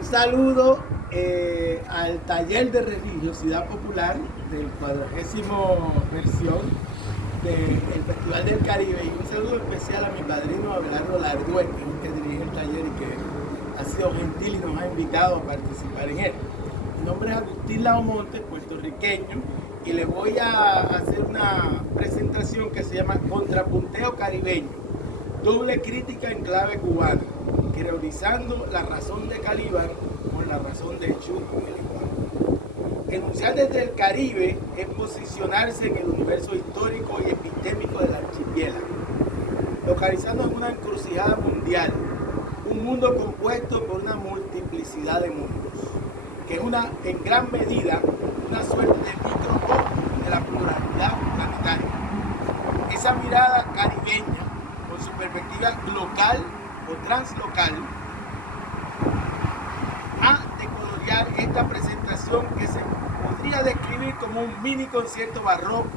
Un saludo al taller de religiosidad popular del 40º versión del Festival del Caribe, y un saludo especial a mi padrino Abelardo Lardue, que es el que dirige el taller y que ha sido gentil y nos ha invitado a participar en él. Mi nombre es Agustín Laomonte, puertorriqueño, y le voy a hacer una presentación que se llama Contrapunteo Caribeño, doble crítica en clave cubana, creolizando la razón de Calíbar con la razón de Chuqueleguá. Enunciar desde el Caribe es posicionarse en el universo histórico y epistémico del archipiélago, localizando en una encrucijada mundial, un mundo compuesto por una multiplicidad de mundos, que es en gran medida una suerte de microcosmos de la pluralidad planetaria. Esa mirada caribeña, con su perspectiva local o translocal, a decolorear esta presentación que se podría describir como un mini concierto barroco,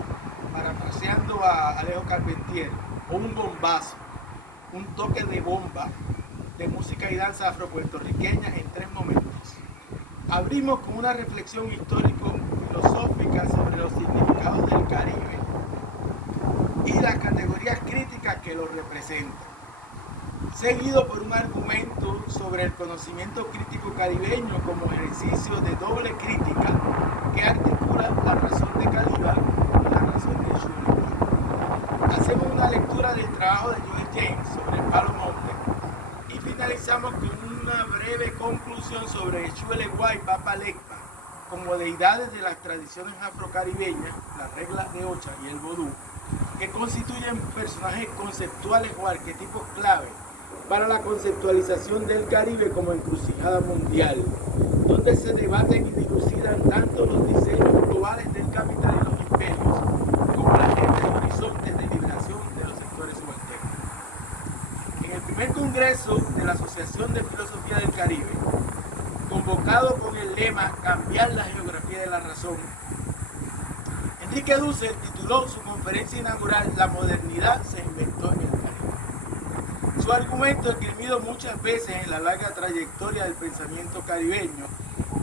parafraseando a Alejo Carpentier, o un bombazo, un toque de bomba de música y danza afropuertorriqueña en 3 momentos. Abrimos con una reflexión histórico-filosófica sobre los significados del Caribe y las categorías críticas que lo representan, seguido por un argumento sobre el conocimiento crítico caribeño como ejercicio de doble crítica que articula la razón de Calíbar y la razón de Chuqueleguá. Hacemos una lectura del trabajo de Joel James sobre el Palo Monte y finalizamos con una breve conclusión de Chuqueleguá y Papa Legba como deidades de las tradiciones afrocaribeñas, la regla de Ocha y el vodú, que constituyen personajes conceptuales o arquetipos clave para la conceptualización del Caribe como encrucijada mundial, donde se debaten y dilucidan tanto los diseños globales del capital y los imperios, como la agenda y horizontes de liberación de los sectores subalternos. En el primer congreso de la Asociación de Filosofía del Caribe, convocado con el lema Cambiar la geografía de la razón, Enrique Dussel tituló su conferencia inaugural La modernidad se inventó en el Caribe. Su argumento, esgrimido muchas veces en la larga trayectoria del pensamiento caribeño,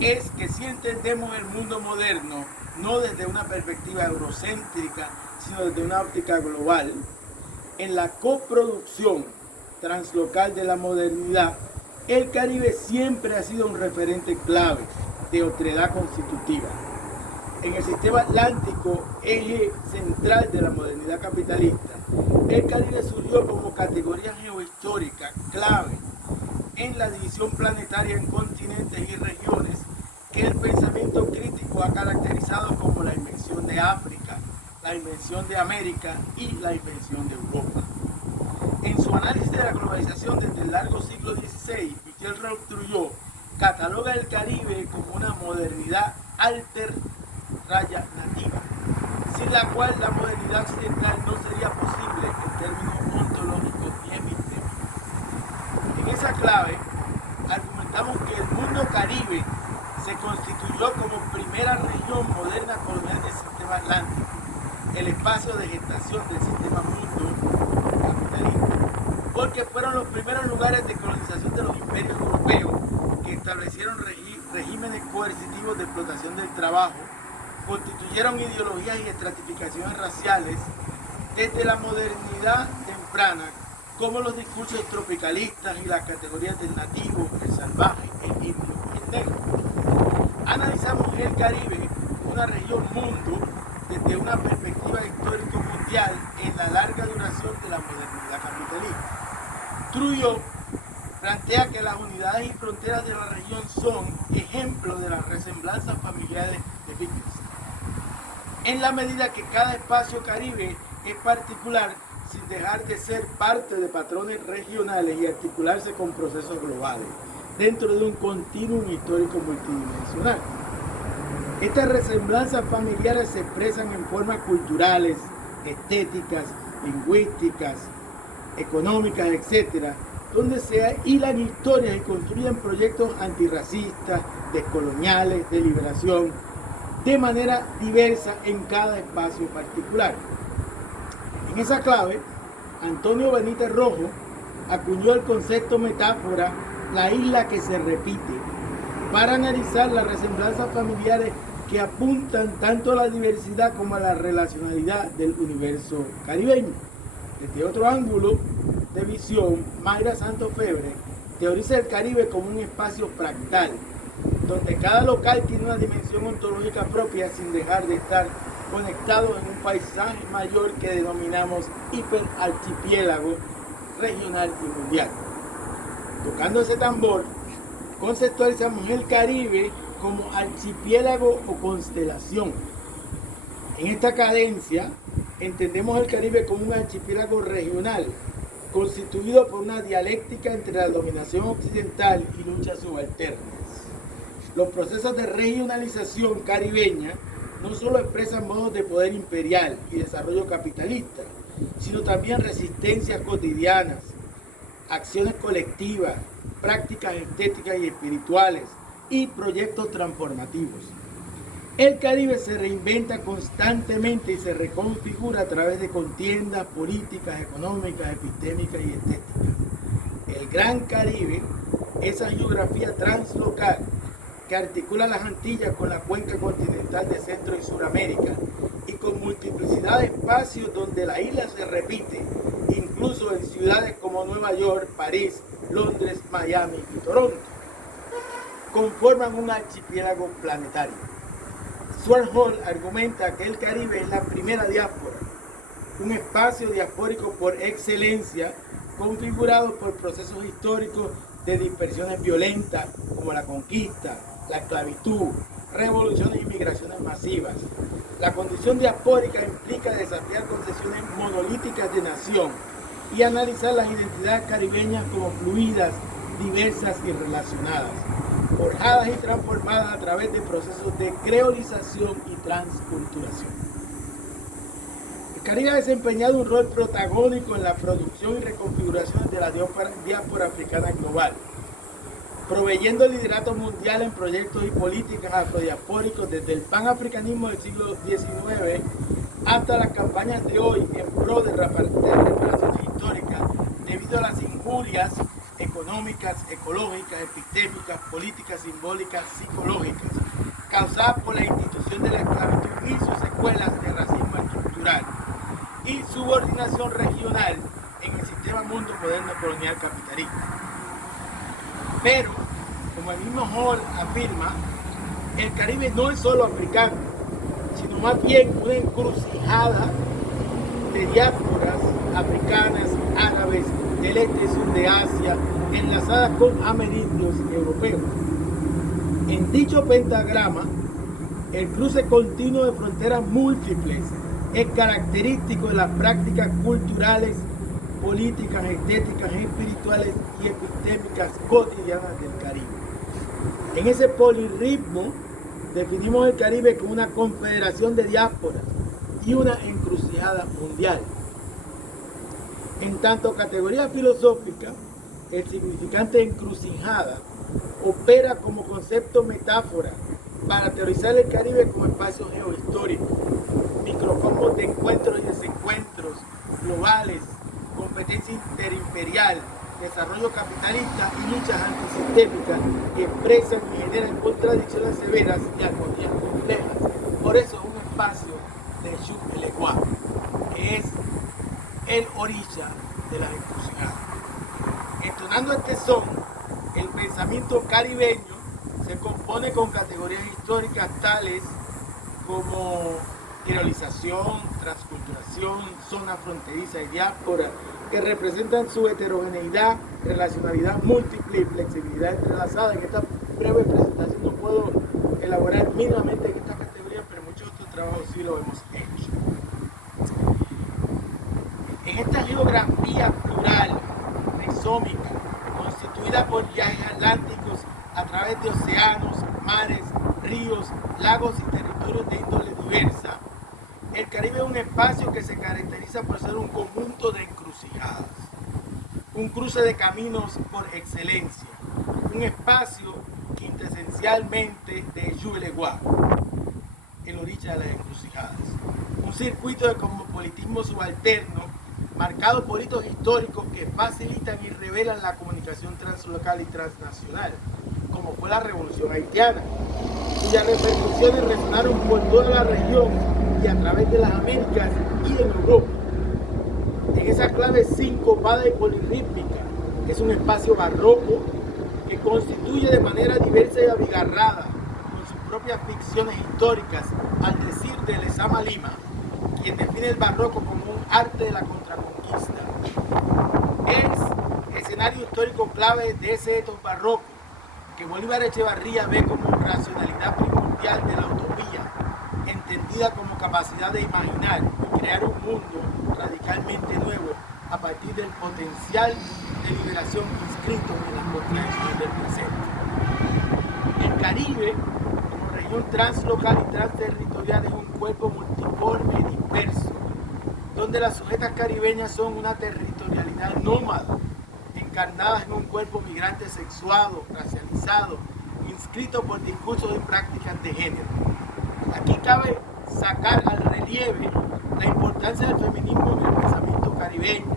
es que si entendemos el mundo moderno no desde una perspectiva eurocéntrica, sino desde una óptica global, en la coproducción translocal de la modernidad, el Caribe siempre ha sido un referente clave de otredad constitutiva. En el sistema atlántico, eje central de la modernidad capitalista, el Caribe surgió como categoría geohistórica clave en la división planetaria en continentes y regiones que el pensamiento crítico ha caracterizado como la invención de África, la invención de América y la invención de Europa. En su análisis de la globalización desde el largo siglo XVI, Michel Roux-Trujillo cataloga el Caribe como una modernidad alternativa, sin la cual la modernidad occidental no sería posible en términos ontológicos y epistémicos. En esa clave, argumentamos que el mundo Caribe se constituyó como primera región moderna colonial del sistema atlántico, el espacio de gestación del sistema mundo capitalista, porque fueron los primeros lugares de colonización de los imperios europeos que establecieron regímenes coercitivos de explotación del trabajo, constituyeron ideologías y estratificaciones raciales desde la modernidad temprana, como los discursos tropicalistas y las categorías del nativo, el salvaje, el indio y el negro. Analizamos el Caribe, una región mundo, desde una perspectiva histórico mundial en la larga duración de la modernidad capitalista. Trujillo plantea que las unidades y fronteras de la región son ejemplos de las resemblanzas familiares de Wittgenstein, en la medida que cada espacio caribe es particular sin dejar de ser parte de patrones regionales y articularse con procesos globales dentro de un continuum histórico multidimensional. Estas resemblanzas familiares se expresan en formas culturales, estéticas, lingüísticas, económicas, etc., donde se hilan historias y construyen proyectos antirracistas, descoloniales, de liberación, de manera diversa en cada espacio particular. En esa clave, Antonio Benítez Rojo acuñó el concepto metáfora la isla que se repite, para analizar las resemblanzas familiares que apuntan tanto a la diversidad como a la relacionalidad del universo caribeño. Desde otro ángulo de visión, Mayra Santos Febre teoriza el Caribe como un espacio fractal, donde cada local tiene una dimensión ontológica propia sin dejar de estar conectado en un paisaje mayor que denominamos hiperarchipiélago regional y mundial. Tocando ese tambor, conceptualizamos el Caribe como archipiélago o constelación. En esta cadencia, entendemos el Caribe como un archipiélago regional, constituido por una dialéctica entre la dominación occidental y luchas subalternas. Los procesos de regionalización caribeña no solo expresan modos de poder imperial y desarrollo capitalista, sino también resistencias cotidianas, acciones colectivas, prácticas estéticas y espirituales y proyectos transformativos. El Caribe se reinventa constantemente y se reconfigura a través de contiendas políticas, económicas, epistémicas y estéticas. El Gran Caribe, esa geografía translocal que articula las Antillas con la cuenca continental de Centro y Suramérica y con multiplicidad de espacios donde la isla se repite, incluso en ciudades como Nueva York, París, Londres, Miami y Toronto, conforman un archipiélago planetario. Stuart Hall argumenta que el Caribe es la primera diáspora, un espacio diaspórico por excelencia, configurado por procesos históricos de dispersiones violentas como la conquista, la esclavitud, revoluciones y migraciones masivas. La condición diaspórica implica desafiar concepciones monolíticas de nación y analizar las identidades caribeñas como fluidas, diversas y relacionadas, forjadas y transformadas a través de procesos de creolización y transculturación. El Caribe ha desempeñado un rol protagónico en la producción y reconfiguración de la diáspora africana global, proveyendo el liderato mundial en proyectos y políticas afrodiaspóricos desde el panafricanismo del siglo XIX hasta las campañas de hoy en pro de reparaciones históricas debido a las injurias económicas, ecológicas, epistémicas, políticas, simbólicas, psicológicas, causadas por la institución de la esclavitud y sus secuelas de racismo estructural y subordinación regional en el sistema mundo moderno colonial capitalista. Pero, como el mismo Hall afirma, el Caribe no es solo africano, sino más bien una encrucijada de diásporas africanas, árabes, del este y sur de Asia, enlazadas con amerindios europeos. En dicho pentagrama, el cruce continuo de fronteras múltiples es característico de las prácticas culturales, políticas, estéticas, espirituales y epistémicas cotidianas del Caribe. En ese polirritmo definimos el Caribe como una confederación de diásporas y una encrucijada mundial. En tanto categoría filosófica, el significante encrucijada opera como concepto metáfora para teorizar el Caribe como espacio geohistórico, microcosmos de encuentros y desencuentros globales, competencia interimperial, desarrollo capitalista y luchas antisistémicas que expresan y generan contradicciones severas y armonías complejas. Por eso es un espacio de Shub-el-Egua, que es el orilla de las encrucijadas. Entonando este son, el pensamiento caribeño se compone con categorías históricas tales como creolización, transculturación, zona fronteriza y diáspora, que representan su heterogeneidad, relacionalidad múltiple y flexibilidad entrelazada. En esta breve presentación no puedo elaborar mínimamente en esta categoría, pero muchos de estos trabajos sí lo hemos hecho. En esta geografía plural, rizómica, constituida por viajes atlánticos a través de océanos, mares, ríos, lagos y territorios de índole diversa, el Caribe es un espacio que se caracteriza por ser un conjunto de encrucijadas, un cruce de caminos por excelencia, un espacio quintesencialmente de Shub-el-Egua, en la orilla de las encrucijadas, un circuito de cosmopolitismo subalterno marcado por hitos históricos que facilitan y revelan la comunicación translocal y transnacional, como fue la Revolución Haitiana, cuyas repercusiones resonaron por toda la región y a través de las Américas y en Europa. En esa clave sincopada y polirrítmica es un espacio barroco que constituye de manera diversa y abigarrada, con sus propias ficciones históricas, al decir de Lezama Lima, quien define el barroco como un arte de la contraconquista. Es escenario histórico clave de ese etos barroco que Bolívar Echevarría ve como racionalidad primordial de la utopía, entendida como capacidad de imaginar y crear un mundo radicalmente nuevo a partir del potencial de liberación inscrito en las contradicciones del presente. El Caribe, como región translocal y transterritorial, es un cuerpo multiforme y disperso, donde las sujetas caribeñas son una territorialidad nómada, encarnadas en un cuerpo migrante sexuado, racializado, inscrito por discursos y prácticas de género. Aquí cabe sacar al relieve la importancia del feminismo en el pensamiento caribeño,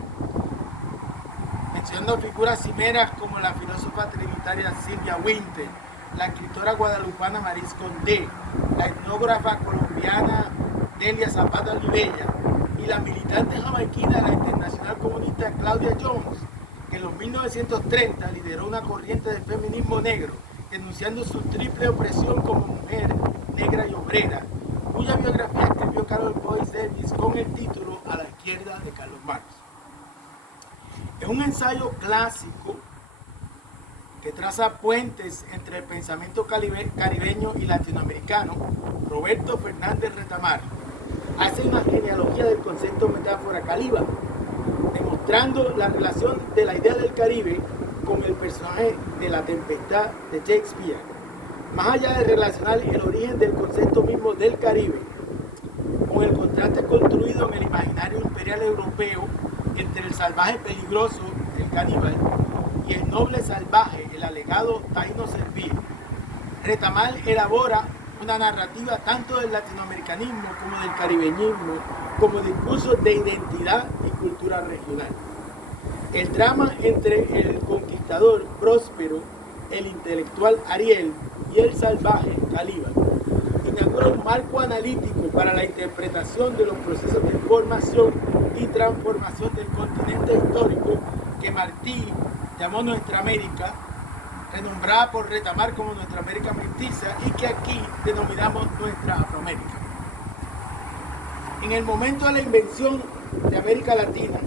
mencionando figuras cimeras como la filósofa trinitaria Sylvia Wynter, la escritora guadalupana Maris Condé, la etnógrafa colombiana Delia Zapata Olivella y la militante jamaiquina de la Internacional Comunista Claudia Jones, que en los 1930 lideró una corriente de feminismo negro, denunciando su triple opresión como mujer, negra y obrera, cuya biografía escribió Carol Boyce Davis con el título A la izquierda de Carlos Marx. Es un ensayo clásico que traza puentes entre el pensamiento caribeño y latinoamericano. Roberto Fernández Retamar hace una genealogía del concepto metáfora caliba, demostrando la relación de la idea del Caribe con el personaje de La Tempestad de Shakespeare, más allá de relacionar el origen del concepto mismo del Caribe con el contraste construido en el imaginario imperial europeo entre el salvaje peligroso, el caníbal, y el noble salvaje, el alegado taíno servil. Retamar elabora una narrativa tanto del latinoamericanismo como del caribeñismo, como discursos de identidad y cultura regional. El drama entre el conquistador próspero, el intelectual Ariel y el salvaje Calíbal inaugura un marco analítico para la interpretación de los procesos de formación y transformación del continente histórico que Martí llamó Nuestra América, renombrada por Retamar como Nuestra América Mestiza, y que aquí denominamos Nuestra Afroamérica. En el momento de la invención de América Latina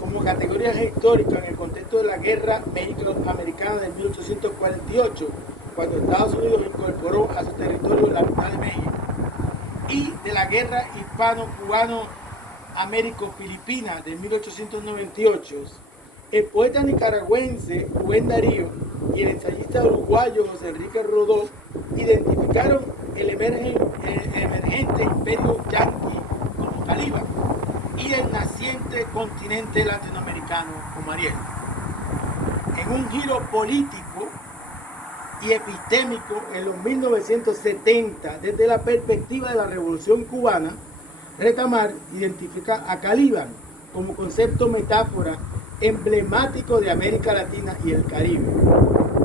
como categoría histórica en el contexto de la Guerra México-Americana de 1848, cuando Estados Unidos incorporó a su territorio la mitad de México, y de la Guerra Hispano-Cubano-Américo-Filipina de 1898, el poeta nicaragüense Rubén Darío y el ensayista uruguayo José Enrique Rodó identificaron el emergente imperio yanqui como Caliba y el naciente continente latinoamericano como Ariel. En un giro político y epistémico en los 1970, desde la perspectiva de la Revolución Cubana, Retamar identifica a Caliban como concepto metáfora emblemático de América Latina y el Caribe,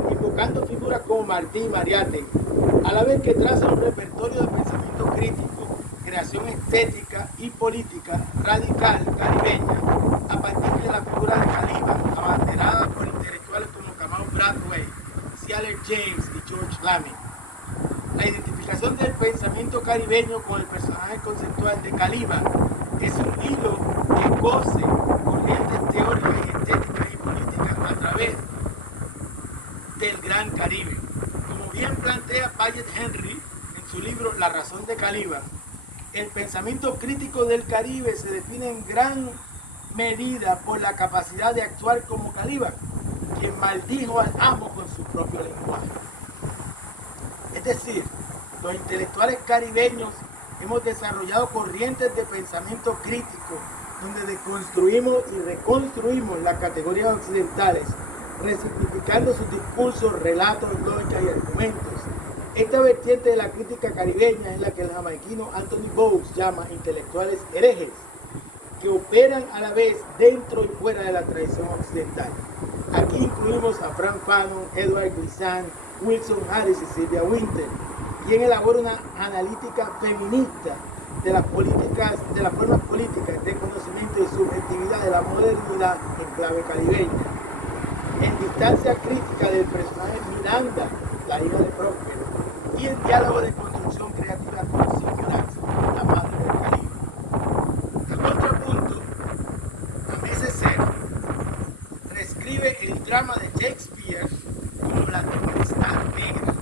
invocando figuras como Martí y Mariátegui, a la vez que traza un repertorio de pensamiento crítico, creación estética y política radical caribeña, a partir de la figura de Caliban, abanderada por intelectuales como Kamau Bradway, Cialer James y George Lamming. La identificación del pensamiento caribeño con el personaje conceptual de Caliban es un hilo que cose corrientes teóricas y estéticas y políticas a través del Gran Caribe. Como bien plantea Paget Henry en su libro La razón de Caliban, el pensamiento crítico del Caribe se define en gran medida por la capacidad de actuar como Caliban, quien maldijo al amo con su propio lenguaje. Es decir, los intelectuales caribeños hemos desarrollado corrientes de pensamiento crítico donde deconstruimos y reconstruimos las categorías occidentales, resignificando sus discursos, relatos, lógicas y argumentos. Esta vertiente de la crítica caribeña es la que el jamaiquino Anthony Bowes llama intelectuales herejes, que operan a la vez dentro y fuera de la tradición occidental. Aquí incluimos a Frank Fanon, Edward Glissant, Wilson Harris y Sylvia Wynter, quien elabora una analítica feminista de las formas políticas de conocimiento y subjetividad de la modernidad en clave caribeña. En distancia crítica del personaje Miranda, la hija de Próspero, y el diálogo de construcción creativa con Singulax, la madre del Caribe. En contrapunto, Ameses Cero reescribe el drama de Shakespeare como La Tempestad Negra,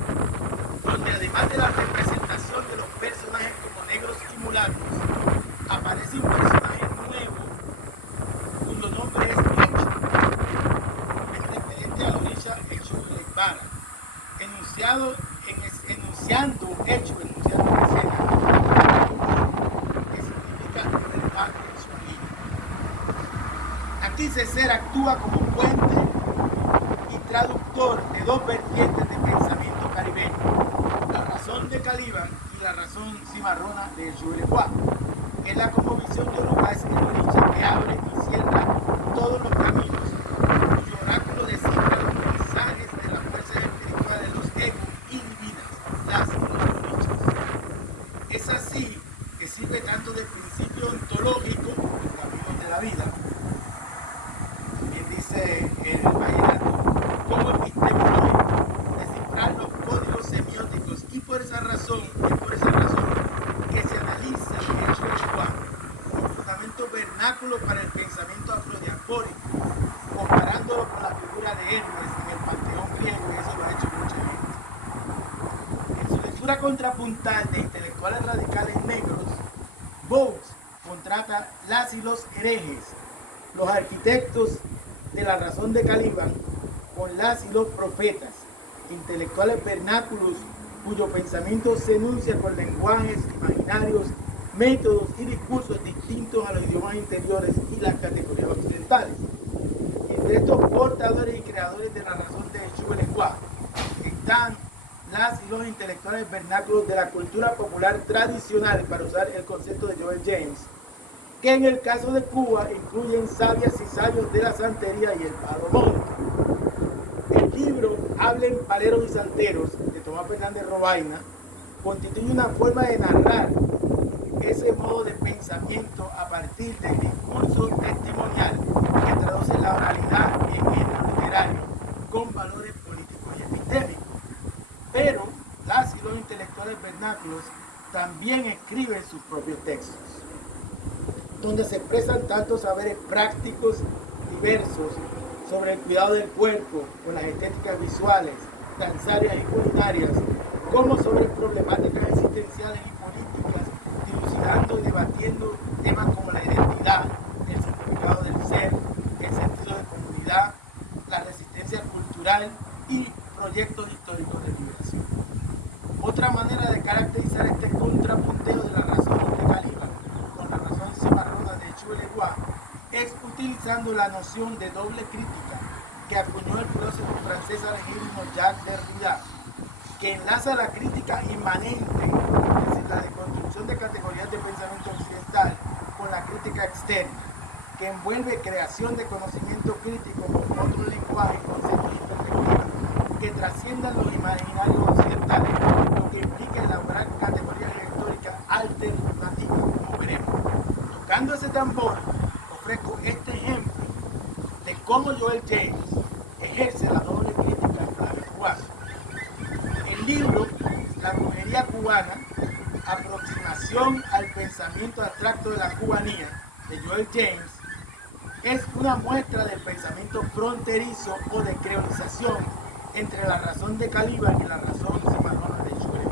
donde además de la representación de los personajes como negros y mulatos, aparece un personaje nuevo cuyo nombre es Hecho, en referente a la orilla Hecho Legbara, enunciando un hecho, enunciando una escena, que significa verdad en su origen. Aquí César actúa como puente y traductor de dos vertientes de pensamiento caribeño, la razón de Caliban y la razón cimarrona de Jules. Es la cosmovisión yoruba escritorista que abre y cierra todos los caminos, cuyo oráculo descifra los mensajes de la fuerza espiritual de los egos y divinas, las y los orichas. Es así que sirve tanto de principio ontológico, los caminos de la vida. También dice el vallenato, como epistemológico, descifrar los códigos semióticos, y por esa razón que se analiza el Yoruba como fundamento vernáculo para el pensamiento afrodiaspórico, comparándolo con la figura de Hermes en el panteón griego, y eso lo ha hecho mucha gente. En su lectura contrapuntal de intelectuales radicales negros, Bowles contrata las y los herejes, los arquitectos de la razón de Caliban, con las y los profetas, intelectuales vernáculos cuyo pensamiento se enuncia con lenguajes imaginarios, métodos y discursos distintos a los idiomas interiores y las categorías occidentales. Entre estos portadores y creadores de la razón de Jules están las y los intelectuales vernáculos de la cultura popular tradicional, para usar el concepto de Joel James, que en el caso de Cuba incluyen sabias y sabios de la santería y el palo monte. El libro Hablen Paleros y Santeros, de Tomás Fernández Robaina, constituye una forma de narrar ese modo de pensamiento a partir del discurso testimonial que traduce la oralidad en género literario con valores políticos y epistémicos. Pero las y los intelectuales vernáculos también escriben sus propios textos, donde se expresan tantos saberes prácticos diversos sobre el cuidado del cuerpo con las estéticas visuales, danzarias y culinarias, como sobre problemáticas existenciales y políticas, dilucidando y debatiendo temas como la identidad, el significado del ser, el sentido de comunidad, la resistencia cultural y proyectos históricos de liberación. Otra manera de caracterizar este contrapunteo de la razón de Caliban con la razón cimarrona de Jules es utilizando la noción de doble crítica que acuñó el filósofo francés argentino Jacques Derrida, que enlaza la crítica inmanente, es decir, la deconstrucción de categorías de pensamiento occidental, con la crítica externa, que envuelve creación de conocimiento crítico con otro lenguaje, conceptos y perspectivas que trasciendan los imaginarios occidentales, lo que implica elaborar categorías históricas alternativas, como veremos. Tocando ese tambor, ofrezco este ejemplo de cómo Joel James ejerce la doble crítica en clave cubana. El libro La brujería cubana, aproximación al pensamiento abstracto de la cubanía, de Joel James, es una muestra del pensamiento fronterizo o de creolización entre la razón de Caliban y la razón cimarrona de Jules.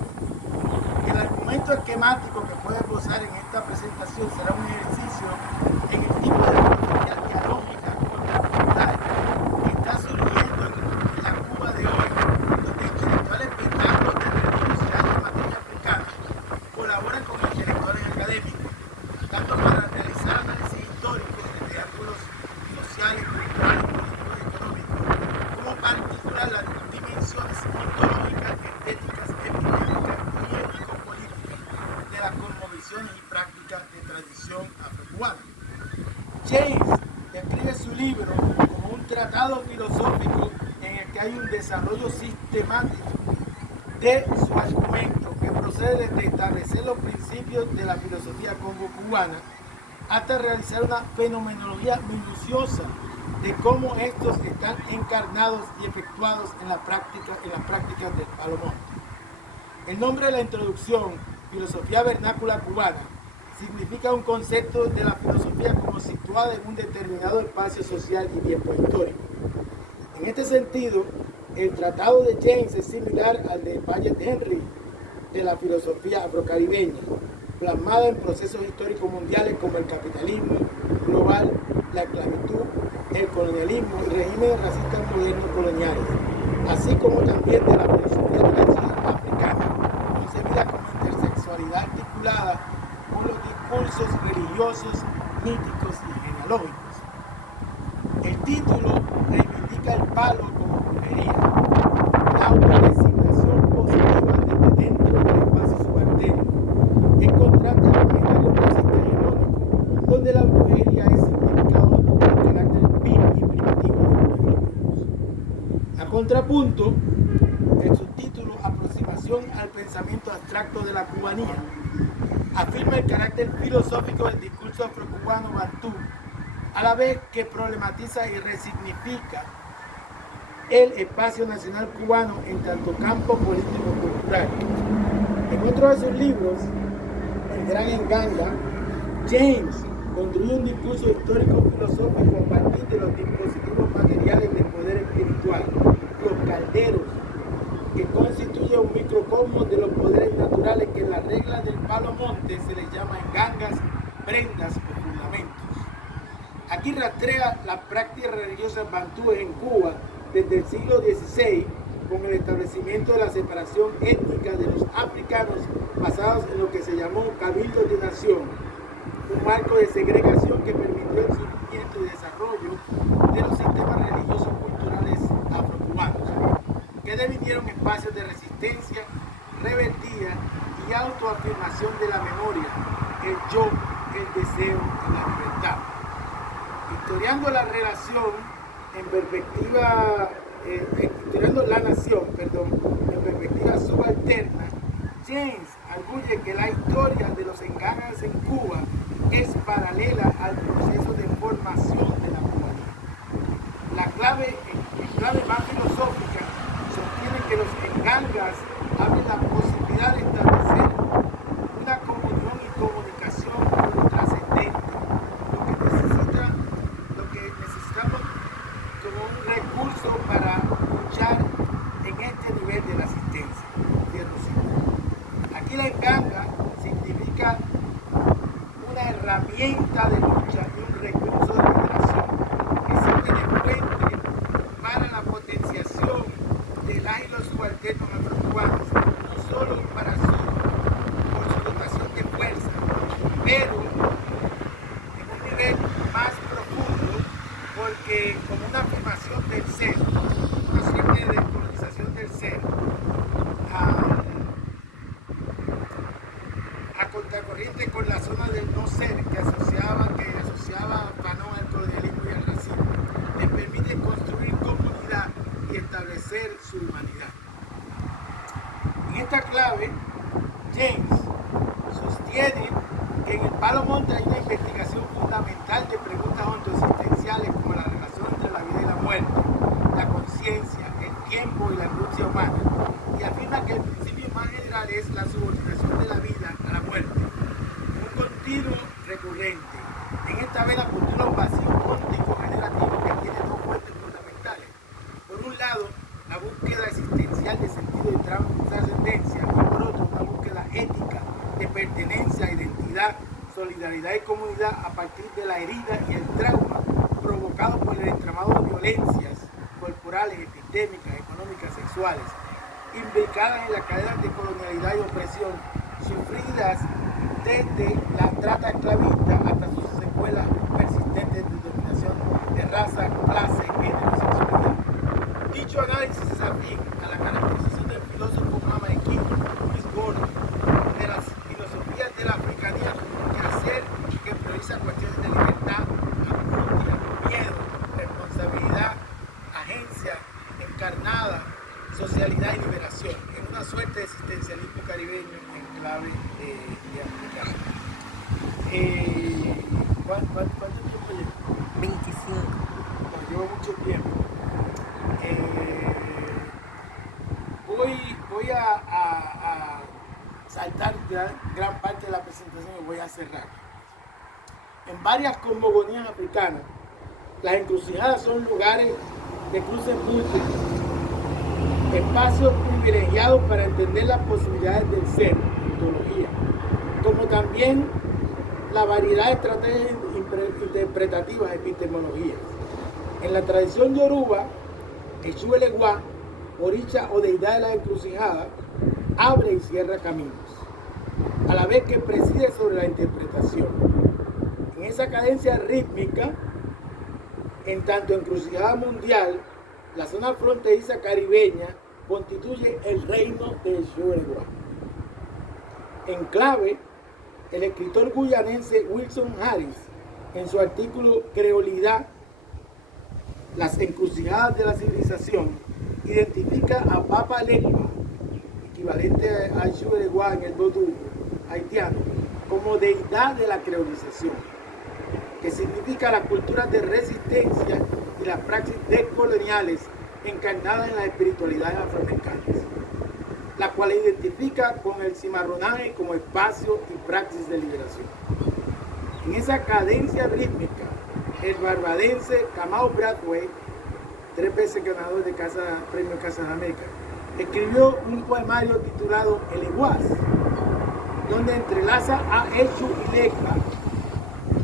El argumento esquemático que puede posar en esta presentación será un ejercicio en el tipo de filosofía dialógica contrapuntal que está surgiendo en la Cuba de hoy, donde intelectuales vernáculos de revolucionar la materia africana colaboran con intelectuales académicos, tanto para realizar análisis históricos desde ángulos sociales, culturales, políticos y económicos, como para articular las dimensiones ontológicas, estéticas, epistémicas y ético-políticas de las cosmovisiones y prácticas de tradición afrocubana. James describe su libro como un tratado filosófico en el que que hay un desarrollo sistemático de su argumento que procede desde establecer los principios de la filosofía congo-cubana hasta realizar una fenomenología minuciosa de cómo estos están encarnados y efectuados en las prácticas del Palo Monte. El nombre de la introducción, filosofía vernácula cubana, significa un concepto de la filosofía como situada en un determinado espacio social y tiempo histórico. En este sentido, el tratado de James es similar al de Bayard Henry de la filosofía afrocaribeña, plasmada en procesos históricos mundiales como el capitalismo global, la esclavitud, el colonialismo y regímenes racistas modernos coloniales, así como también de la filosofía tradicional africana, concebida como intersexualidad articulada con los discursos religiosos, míticos y genealógicos. El título reivindica el palo como brujería, la autodesignación positiva desde dentro del espacio subalterno, en contraste al imaginario racista hegemónico, donde la brujería es significado de carácter vil y primitivo de los fenómenos. A contrapunto, el subtítulo Aproximación al pensamiento abstracto de la cubanía afirma el carácter filosófico del discurso afrocubano bantú, a la vez que problematiza y resignifica el espacio nacional cubano en tanto campo político-cultural. En otro de sus libros, El Gran Enganga, James construye un discurso histórico-filosófico a partir de los dispositivos materiales del poder espiritual, los calderos, que constituye un microcosmos de los poderes naturales que en las reglas del Palo Monte se les llama engangas, prendas o fundamentos. Aquí rastrea las prácticas religiosas bantúes en Cuba desde el siglo XVI, con el establecimiento de la separación étnica de los africanos basados en lo que se llamó cabildo de nación, un marco de segregación que permitió el surgimiento y desarrollo de los sistemas religiosos culturales afrocubanos, que devinieron espacios de resistencia, rebeldía y autoafirmación de la memoria, el yo, el deseo y la libertad. Historiando la relación en perspectiva, historiando la nación, en perspectiva subalterna, James arguye que la historia de los engangas en Cuba es paralela al proceso de formación de la cubanía. En clave más filosófica, sostiene que los engangas abren la posibilidad de establecer una comunión y comunicación con lo trascendente, lo que necesitamos como un recurso para luchar en este nivel de la asistencia. Aquí la enganga significa una herramienta de lucha y un recurso de liberación que sirve de puente para la potenciación del ágil subalterno afrocubanos, no solo por su dotación de fuerza, pero en un nivel más profundo, porque como una afirmación del ser, una suerte de descolonización del ser, a contracorriente con la zona del no ser que asociaba a Fanon al colonialismo y al racismo, le permite construir comunidad y establecer su humanidad. En esta clave, James sostiene que en el Palo Monte hay una investigación fundamental de preguntas ontoexistenciales como la relación entre la vida y la muerte, la conciencia, el tiempo y la angustia humana, y afirma que el principio más general es la subordinación de la vida a la muerte, un continuo recurrente. En esta vena postula un vacío óptico generativo que tiene dos fuentes fundamentales. Por un lado, la búsqueda existencial de sentido y trascendencia, y por otro, una búsqueda ética de pertenencia, identidad, solidaridad y comunidad a partir de la herida y el trauma provocado por el entramado de violencias corporales, epidémicas, económicas, sexuales, imbricadas en la cadena de colonialidad y opresión, sufridas desde la trata esclavista hasta sus secuelas persistentes de dominación de raza, clase, género y sexualidad. Dicho análisis es afín a la caracterización del filósofo jamaiquino Luis Gordon de las filosofías de la africanía como quehacer que prioriza cuestiones de libertad, angustia, miedo, responsabilidad, agencia, encarnada socialidad y liberación, en una suerte de existencialismo caribeño en clave de africano. ¿Cuánto tiempo llevo? 25. No, llevo mucho tiempo. Voy a saltar gran parte de la presentación y voy a cerrar. En varias cosmogonías africanas, las encrucijadas son lugares de cruces múltiples, espacios privilegiados para entender las posibilidades del ser, ontología, como también la variedad de estrategias interpretativas, epistemologías. En la tradición yoruba, Eshu Elegua, oricha o deidad de la encrucijada, abre y cierra caminos, a la vez que preside sobre la interpretación. En esa cadencia rítmica, en tanto encrucijada mundial, la zona fronteriza caribeña constituye el reino de Eshu Elegua. En clave, el escritor guyanense Wilson Harris, en su artículo Creolidad, las encrucijadas de la civilización, identifica a Papa Legba, equivalente a Eshu Elegua en el vodú haitiano, como deidad de la creolización, que significa las culturas de resistencia y las praxis decoloniales encarnadas en las espiritualidades afroamericanas, la cual identifica con el cimarronaje como espacio y praxis de liberación. En esa cadencia rítmica, el barbadense Kamau Brathwaite, 3 veces ganador de Premio Casa de América, escribió un poemario titulado El Eguas, donde entrelaza a Eshu y Legba,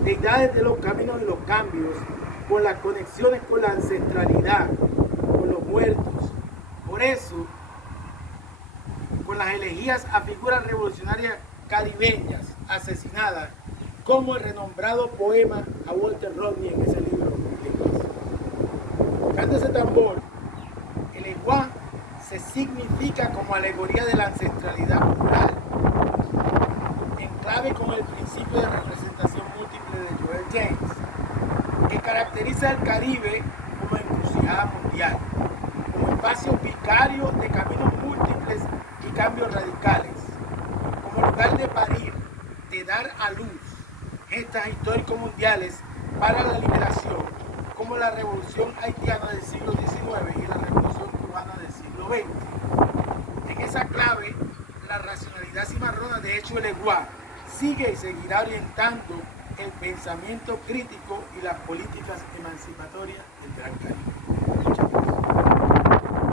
deidades de los caminos y los cambios, con las conexiones con la ancestralidad, con los muertos. Por eso, con las elegías a figuras revolucionarias caribeñas asesinadas, como el renombrado poema a Walter Rodney en ese libro. Tocando ese tambor, el Eguá se significa como alegoría de la ancestralidad plural, en clave con el principio de representación múltiple de Joel James, que caracteriza al Caribe como encrucijada mundial, como espacio vicario de caminos múltiples y cambios radicales, como lugar de parir, de dar a luz gestas históricos mundiales para la liberación, como la revolución haitiana del siglo XIX y la revolución cubana del siglo XX. En esa clave, la racionalidad cimarrona de Eshu Elegua sigue y seguirá orientando el pensamiento crítico y las políticas emancipatorias del Gran Caribe.